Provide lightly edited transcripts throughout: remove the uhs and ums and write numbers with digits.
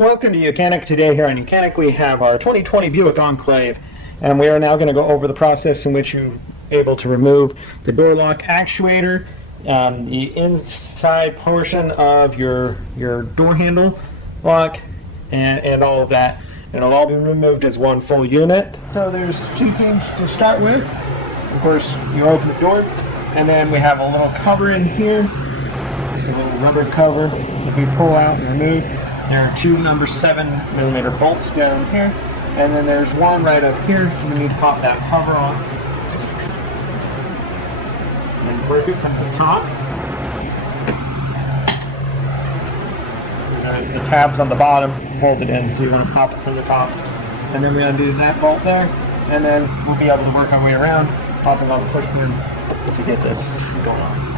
Welcome to YOUCANIC. Today here on YOUCANIC we have our 2020 Buick Enclave, and we are now going to go over the process in which you're able to remove the door lock actuator, the inside portion of your door handle lock, and all of that. It'll all be removed as one full unit. So there's two things to start with. Of course, you open the door, and then we have a little cover in here. It's a little rubber cover that we pull out and remove. There are two number 7mm bolts down here, and then there's one right up here, so we need to pop that cover on and work it from the top. The tabs on the bottom hold it in, so you want to pop it from the top. And then we undo that bolt there, and then we'll be able to work our way around, popping on the push pins to get this going on.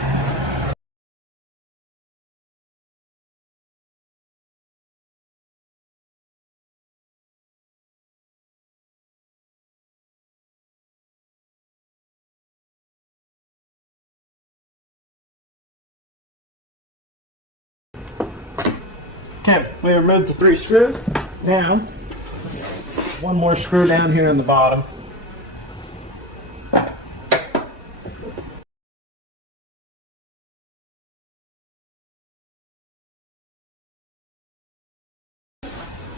Okay, we removed the 3 screws. Now, one more screw down here in the bottom.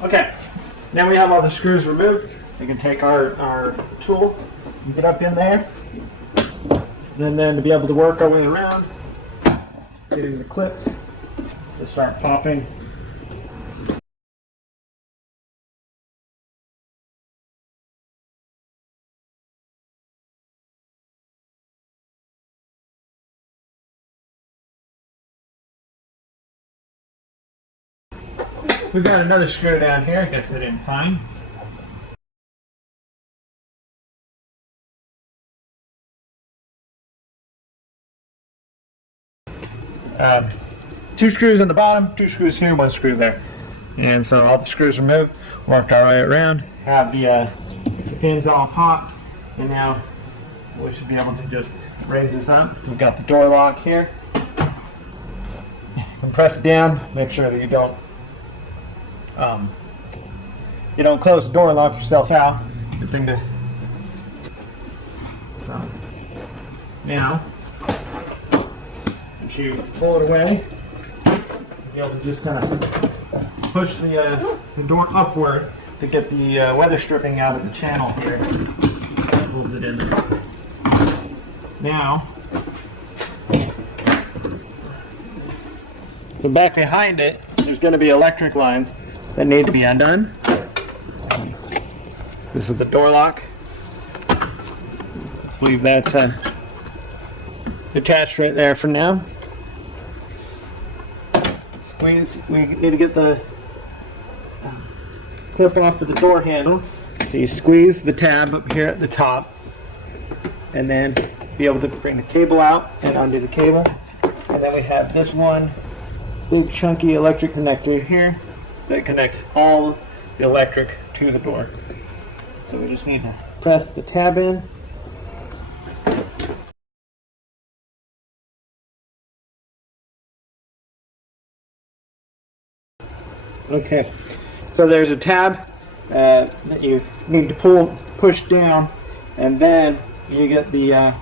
Okay, now we have all the screws removed. We can take our tool and get up in there. And then to be able to work our way around, getting the clips to start popping. We've got another screw down here. I guess I didn't find. Two screws on the bottom, 2 screws here, 1 screw there. And so all the screws removed, worked our way around, have the pins all popped, and now we should be able to just raise this up. We've got the door lock here. You can press it down, make sure that you don't close the door and lock yourself out. Good thing to. So now, once you pull it away, you'll be able to just kind of push the door upward to get the weather stripping out of the channel here. Holds it in there. Now, so back behind it, there's going to be electric lines that need to be undone. This is the door lock. Let's leave that attached right there for now. Squeeze. We need to get the clip off of the door handle. So you squeeze the tab up here at the top, and then be able to bring the cable out and undo the cable. And then we have this one big chunky electric connector here that connects all the electric to the door. So we just need to press the tab in. Okay, so there's a tab that you need to push down, and then you get the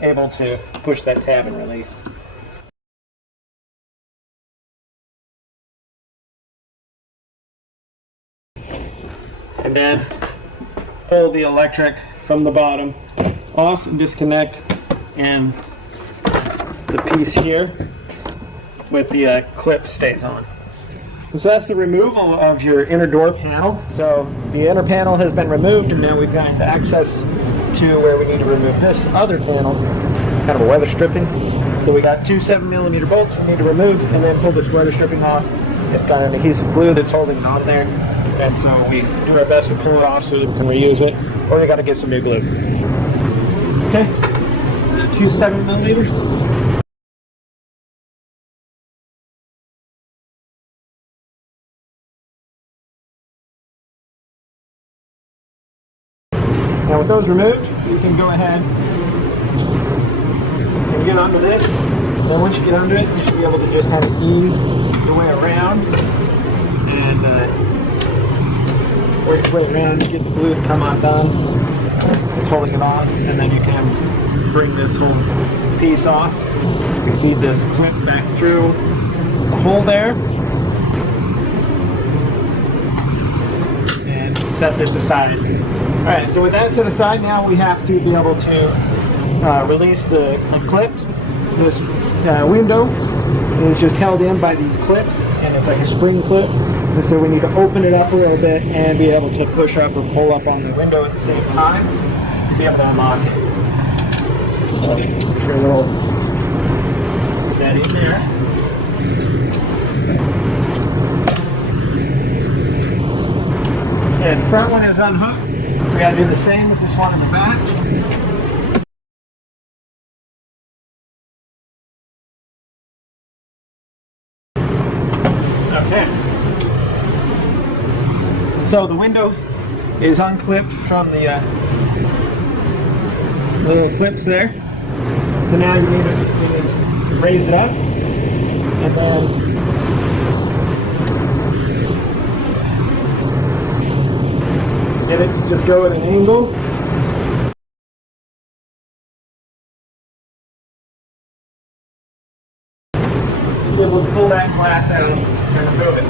able to push that tab and release. And then pull the electric from the bottom off and disconnect, and the piece here with the clip stays on. So that's the removal of your inner door panel. So the inner panel has been removed, and now we've got access to where we need to remove this other panel, kind of a weather stripping. So we got 2 7mm bolts we need to remove, and then pull this weather stripping off. It's got an adhesive glue that's holding it on there. And so we do our best to pull it off so that we can reuse it, or we got to get some new glue. Okay, 2 7mm. Now with those removed, you can go ahead and get onto this. Then once you get under it, you should be able to just kind of ease your way around and work your way around to get the glue to come undone. It's holding it on, and then you can bring this whole piece off. You feed this clip back through the hole there, and set this aside. Alright, so with that set aside, now we have to be able to release the clips. This window is just held in by these clips, and it's like a spring clip. And so we need to open it up a little bit and be able to push up or pull up on the window at the same time to be able to unlock it. So sure we'll put that in there. And the front one is unhooked. We gotta do the same with this one in the back. Okay. So the window is unclipped from the little clips there. So now you need to raise it up, and then get it to just go at an angle. Be able to pull that glass out and remove it.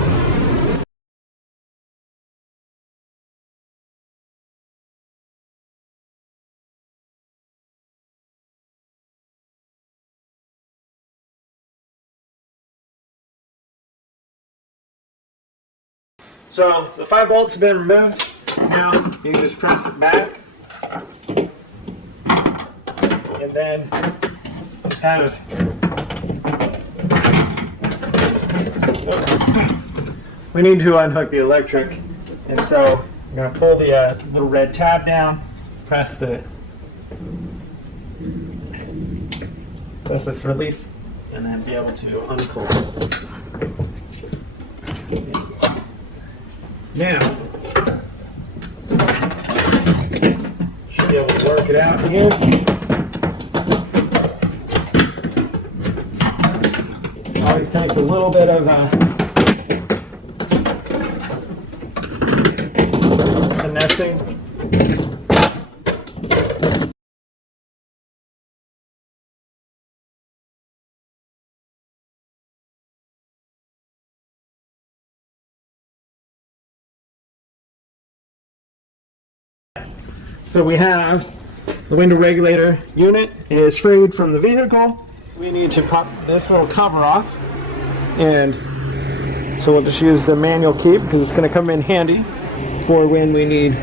So the 5 bolts have been removed. Now you just press it back, and then kind of we need to unhook the electric, and so I'm going to pull the little red tab down, press this release, and then be able to unpull. Now should be able to work it out here. Always takes a little bit of finessing. So we have the window regulator unit is freed from the vehicle. We need to pop this little cover off, and so we'll just use the manual key because it's going to come in handy for when we need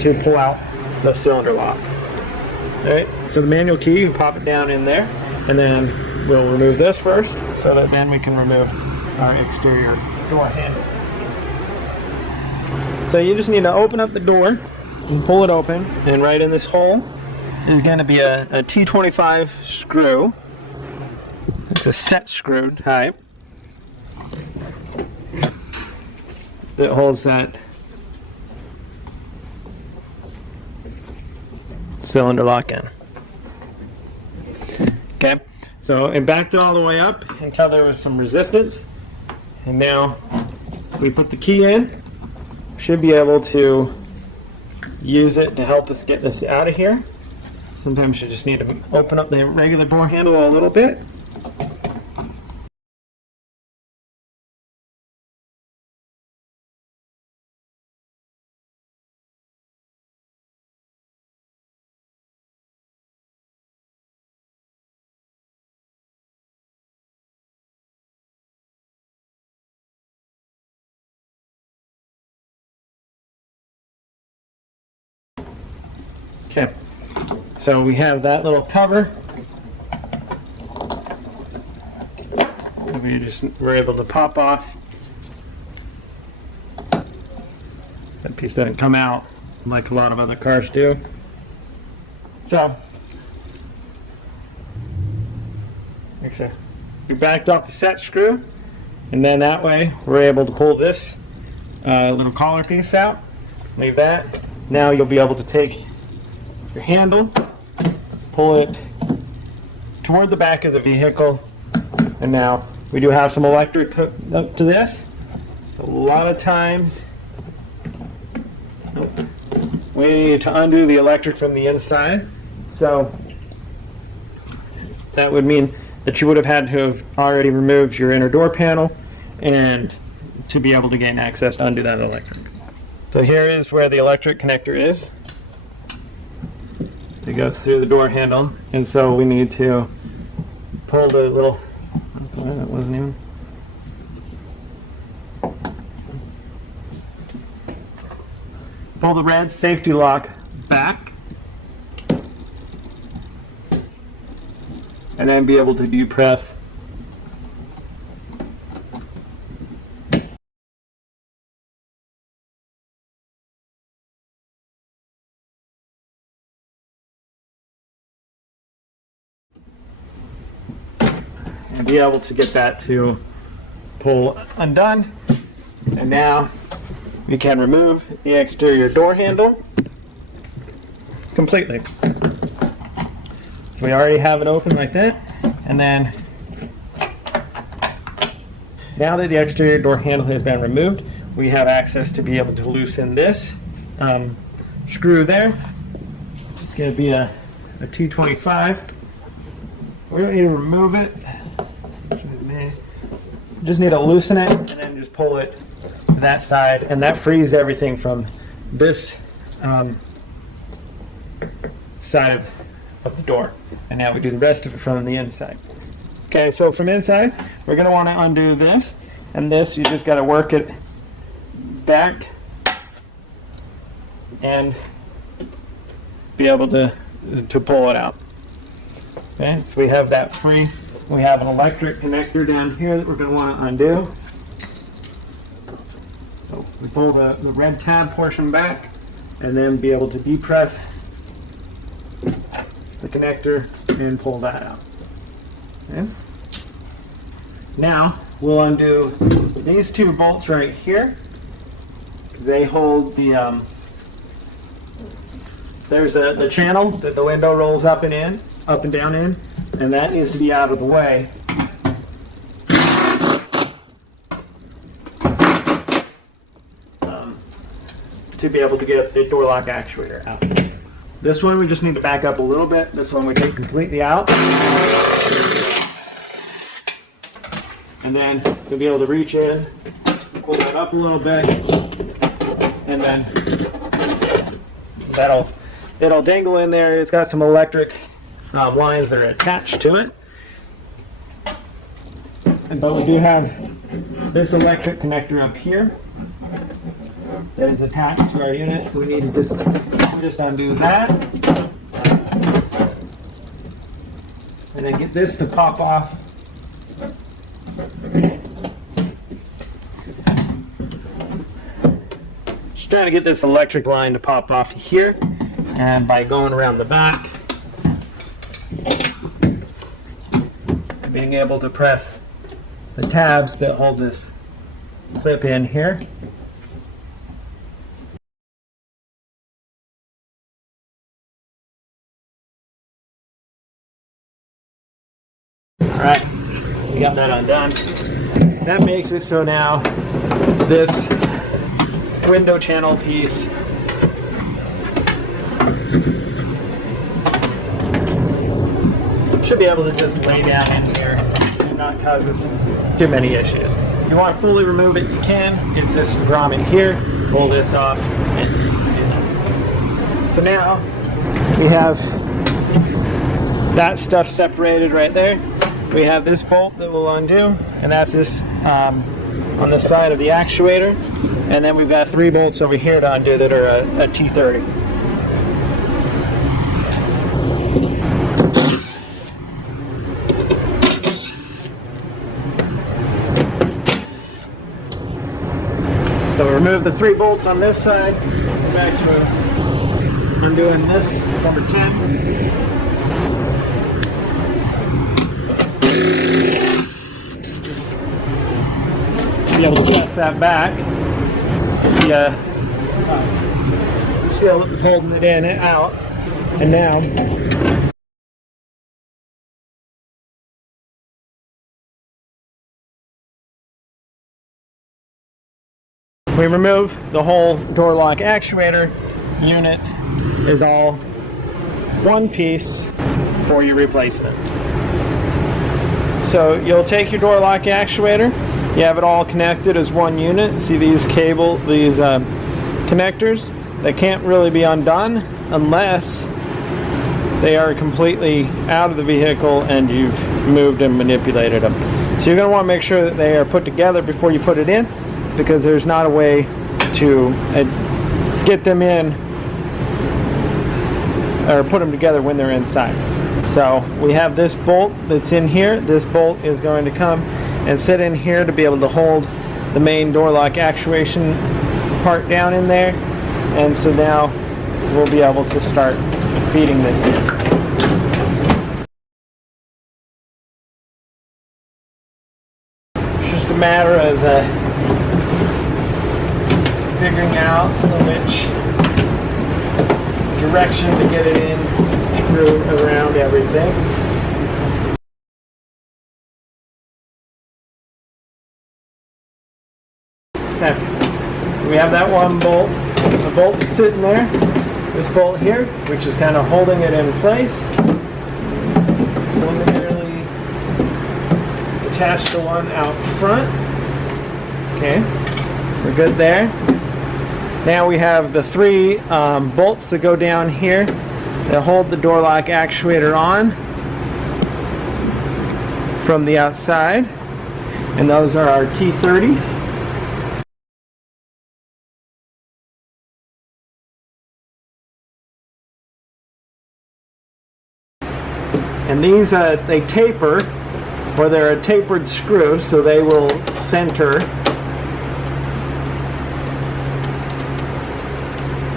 to pull out the cylinder lock. Alright, so the manual key, you pop it down in there, and then we'll remove this first so that then we can remove our exterior door handle. So you just need to open up the door and pull it open, and right in this hole is going to be a T25 screw. It's a set screw type that holds that cylinder lock in. Okay, so it backed all the way up until there was some resistance, and now if we put the key in, we should be able to use it to help us get this out of here. Sometimes you just need to open up the regular door handle a little bit. Okay, so we have that little cover. We just were able to pop off. That piece doesn't come out like a lot of other cars do. So, we backed off the set screw, and then that way we're able to pull this little collar piece out. Leave that. Now you'll be able to take your handle, pull it toward the back of the vehicle, and now we do have some electric hooked up to this. A lot of times we need to undo the electric from the inside, so that would mean that you would have had to have already removed your inner door panel and to be able to gain access to undo that electric. So here is where the electric connector is. It goes through the door handle, and so we need to pull the little, that wasn't even, pull the red safety lock back, and then be able to depress and be able to get that to pull undone. And now we can remove the exterior door handle completely. So we already have it open like that. And then now that the exterior door handle has been removed, we have access to be able to loosen this screw there. It's going to be a T25. We don't need to remove it. Just need to loosen it and then just pull it to that side, and that frees everything from this side of the door. And now we do the rest of it from the inside. Okay, so from inside, we're going to want to undo this, and this you just got to work it back and be able to pull it out. Okay, so we have that free. We have an electric connector down here that we're going to want to undo. So we pull the red tab portion back and then be able to depress the connector and pull that out. Okay. Now we'll undo these two bolts right here because they hold the there's the channel that the window rolls up and down in, and that needs to be out of the way. To be able to get the door lock actuator out. This one we just need to back up a little bit. This one we take completely out. And then you'll be able to reach in, pull that up a little bit, and then it'll dangle in there. It's got some electric lines that are attached to it. But we do have this electric connector up here that is attached to our unit. We need to just undo that and then get this to pop off. Just trying to get this electric line to pop off here, and by going around the back, being able to press the tabs that hold this clip in here. Alright, we got that undone. That makes it so now this window channel piece should be able to just lay down in here and not cause us too many issues. If you want to fully remove it, you can. It's this grommet here. Pull this off. So now we have that stuff separated right there. We have this bolt that we'll undo, and that's this on the side of the actuator. And then we've got 3 bolts over here to undo that are a T30. So we remove the 3 bolts on this side. Back to undoing this, number 10. Be able to press that back. The seal that was holding it in and out, and now We remove the whole door lock actuator unit is all one piece before you replace it. So you'll take your door lock actuator, you have it all connected as one unit. See these connectors? They can't really be undone unless they are completely out of the vehicle and you've moved and manipulated them. So you're going to want to make sure that they are put together before you put it in, because there's not a way to get them in or put them together when they're inside. So we have this bolt that's in here. This bolt is going to come and sit in here to be able to hold the main door lock actuation part down in there. And so now we'll be able to start feeding this in. It's just a matter of figuring out which direction to get it in through around everything. Okay, we have that one bolt. The bolt is sitting there. This bolt here, which is kind of holding it in place. Preliminarily attach the one out front. Okay, we're good there. Now we have the three bolts that go down here that hold the door lock actuator on from the outside, and those are our T30s. And these they taper, or they're a tapered screw, so they will center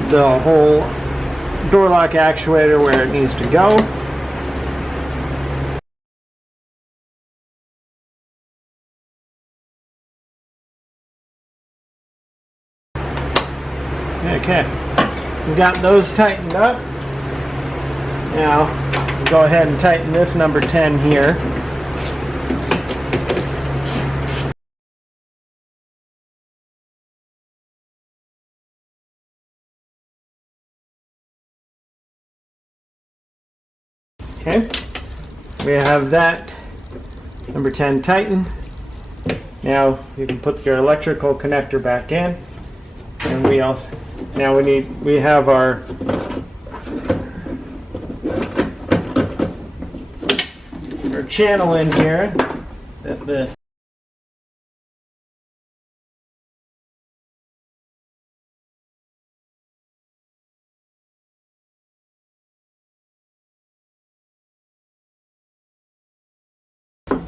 the whole door lock actuator where it needs to go. Okay, we got those tightened up. Now we'll go ahead and tighten this number 10 here. Okay, we have that number 10 tightened. Now you can put your electrical connector back in, and we have our channel in here that the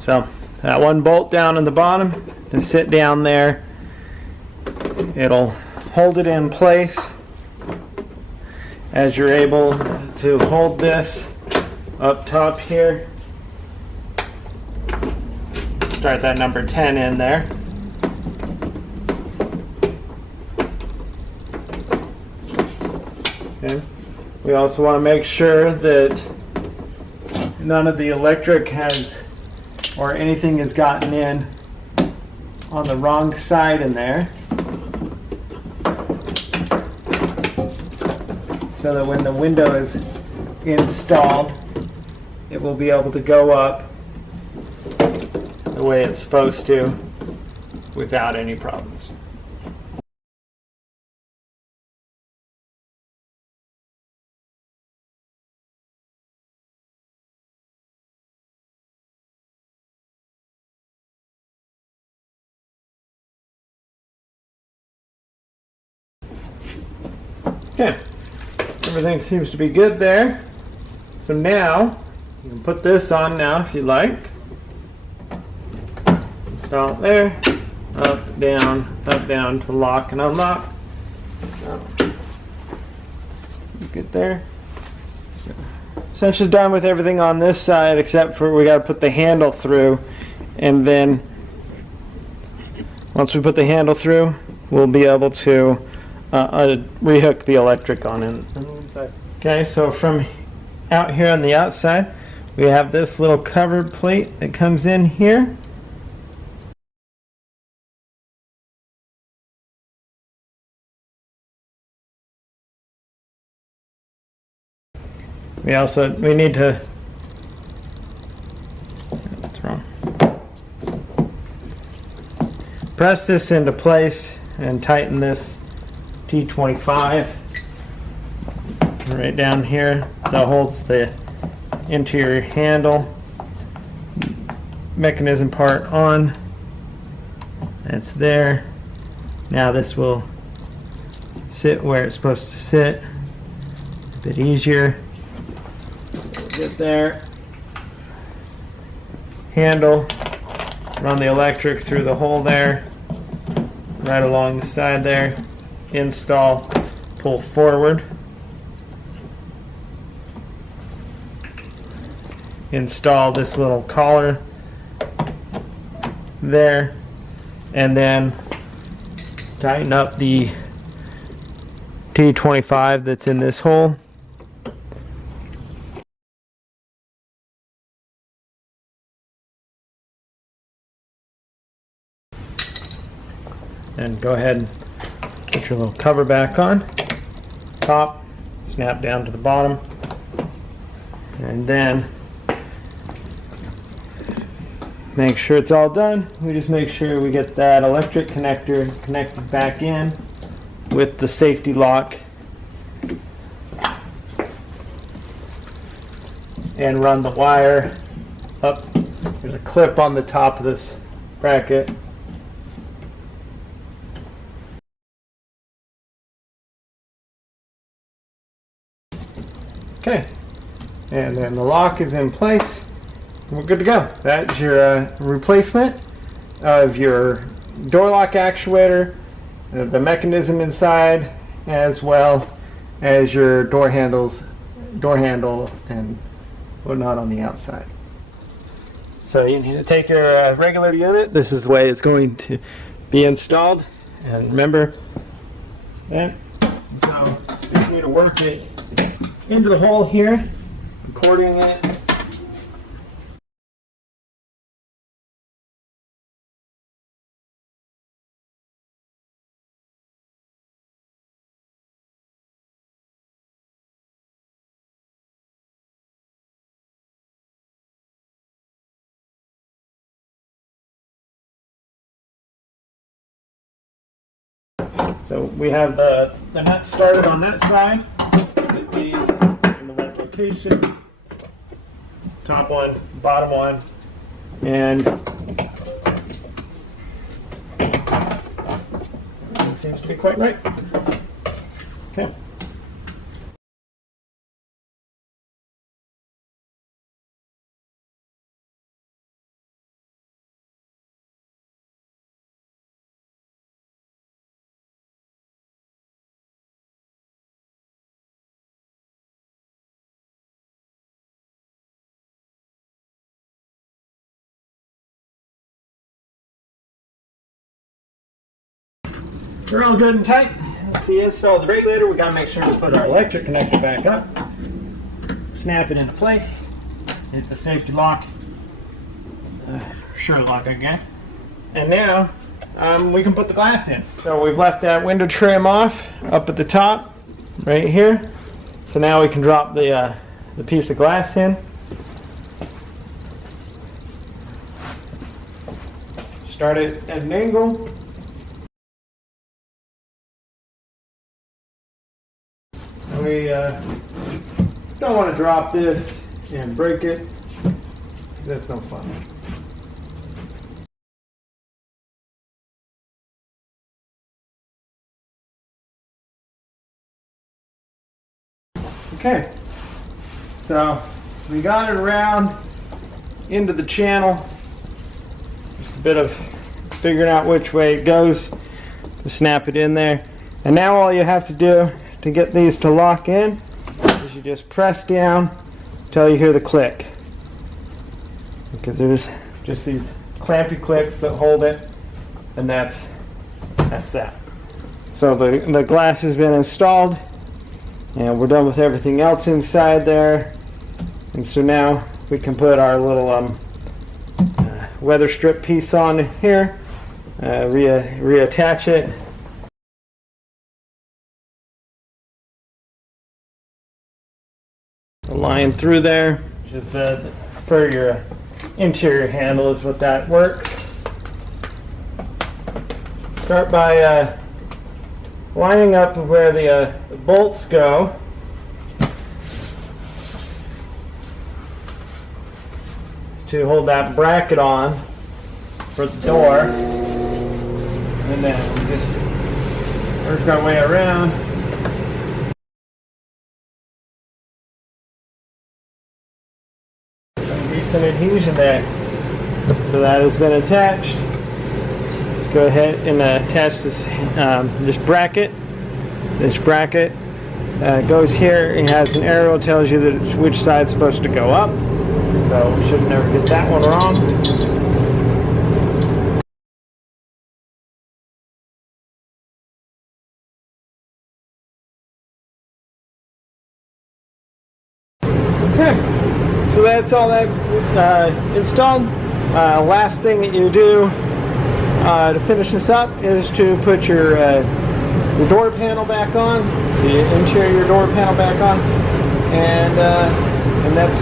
So that one bolt down in the bottom to sit down there, it'll hold it in place as you're able to hold this up top here. Start that number 10 in there. Okay. We also want to make sure that none of the electric has or anything has gotten in on the wrong side in there, so that when the window is installed, it will be able to go up the way it's supposed to without any problems. Okay, everything seems to be good there. So now, you can put this on now if you like. Install it there, up, down to lock and unlock. So, good there. So, essentially done with everything on this side, except for we got to put the handle through, and then once we put the handle through, we'll be able to rehook the electric on the inside. Okay, so from out here on the outside, we have this little covered plate that comes in here. we need to, that's wrong, press this into place and tighten this T25 right down here that holds the interior handle mechanism part on. That's there. Now this will sit where it's supposed to sit. A bit easier. Get there. Handle. Run the electric through the hole there. Right along the side there. Install. Pull forward. Install this little collar there, and then tighten up the T25 that's in this hole. Then go ahead and put your little cover back on top, snap down to the bottom, and then make sure it's all done. We just make sure we get that electric connector connected back in with the safety lock and run the wire up. There's a clip on the top of this bracket. Okay, and then the lock is in place. We're good to go. That's your replacement of your door lock actuator, the mechanism inside, as well as your door handle and whatnot on the outside. So you need to take your regular unit. This is the way it's going to be installed. And remember that. So you just need to work it into the hole here, according it. So we have the nut started on that side. Get these in the right location. Top one, bottom one, and it seems to be quite right. Okay. We're all good and tight. Let's see, install the regulator. We gotta make sure we put our electric connector back up. Snap it into place. Hit the safety lock. Sure lock, I guess. And now we can put the glass in. So we've left that window trim off up at the top, right here. So now we can drop the piece of glass in. Start it at an angle. We don't want to drop this and break it. That's no fun. Okay, so we got it around into the channel. Just a bit of figuring out which way it goes to snap it in there. And now all you have to do to get these to lock in is you just press down until you hear the click, because there's just these clampy clicks that hold it, and that's that. So the glass has been installed and we're done with everything else inside there, and so now we can put our little weather strip piece on here, reattach it. line through there, which is for your interior handle is what that works. Start by lining up where the bolts go. To hold that bracket on for the door. And then we just work our way around. Some decent adhesion there. So that has been attached. Let's go ahead and attach this bracket. This bracket goes here. It has an arrow that tells you that it's which side is supposed to go up. So we should never get that one wrong. Okay, so that's all that installed. Last thing that you do to finish this up is to put your door panel back on, the interior door panel back on, and that's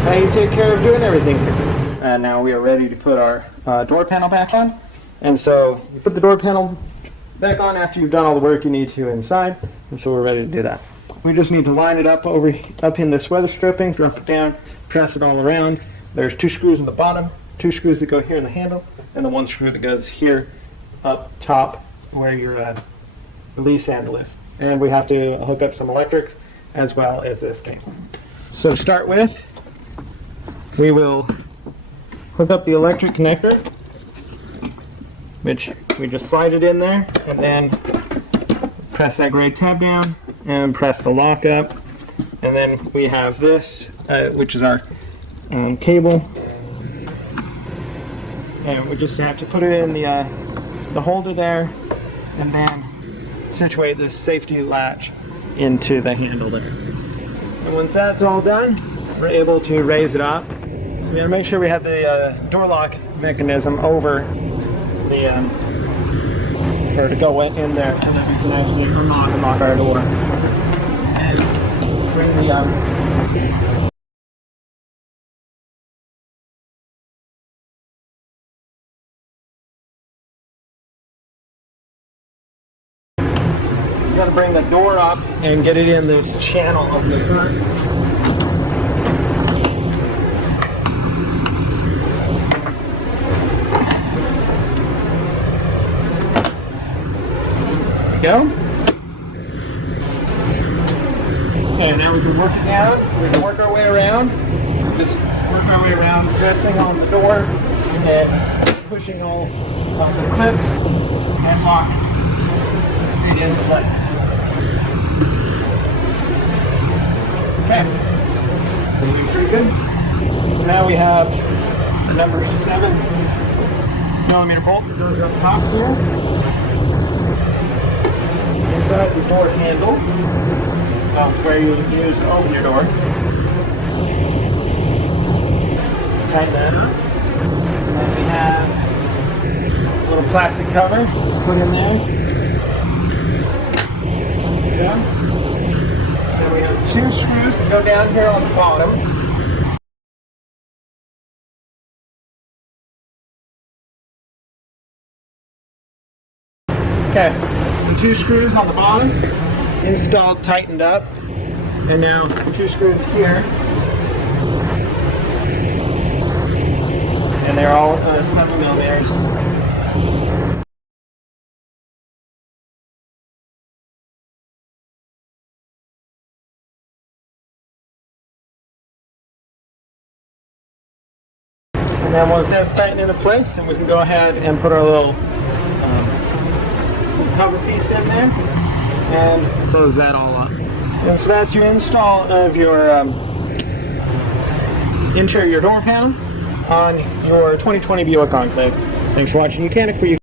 how you take care of doing everything here. Now we are ready to put our door panel back on, and so you put the door panel back on after you've done all the work you need to inside, and so we're ready to do that. We just need to line it up up in this weather stripping, drop it down, press it all around. There's 2 screws in the bottom, 2 screws that go here in the handle, and the 1 screw that goes here up top where your release handle is. And we have to hook up some electrics as well as this thing. So to start with, we will hook up the electric connector, which we just slide it in there, and then press that gray tab down and press the lock up. And then we have this, which is our cable, and we just have to put it in the holder there, and then situate this safety latch into the handle there. And once that's all done, we're able to raise it up. So we gotta make sure we have the door lock mechanism over the for to go in there, so that we can actually unlock our door. And bring the you gotta bring the door up and get it in this channel of the front. Go. Okay, now we can work it down. We can work our way around. Just work our way around, pressing on the door and pushing all of the clips and lock it into place. Okay, doing pretty good. So now we have the number 7mm bolt that goes up top here. Inside the door handle, where you use to open your door. Tighten that up. And we have a little plastic cover put in there. Yeah. Then we have 2 screws that go down here on the bottom. Okay. 2 screws on the bottom, installed, tightened up, and now 2 screws here, and they're all 7mm. And then once that's tightened into place, then we can go ahead and put our little cover piece in there and close that all up. And so that's your install of your interior door panel on your 2020 Buick Enclave. Thanks for watching YOUCANIC.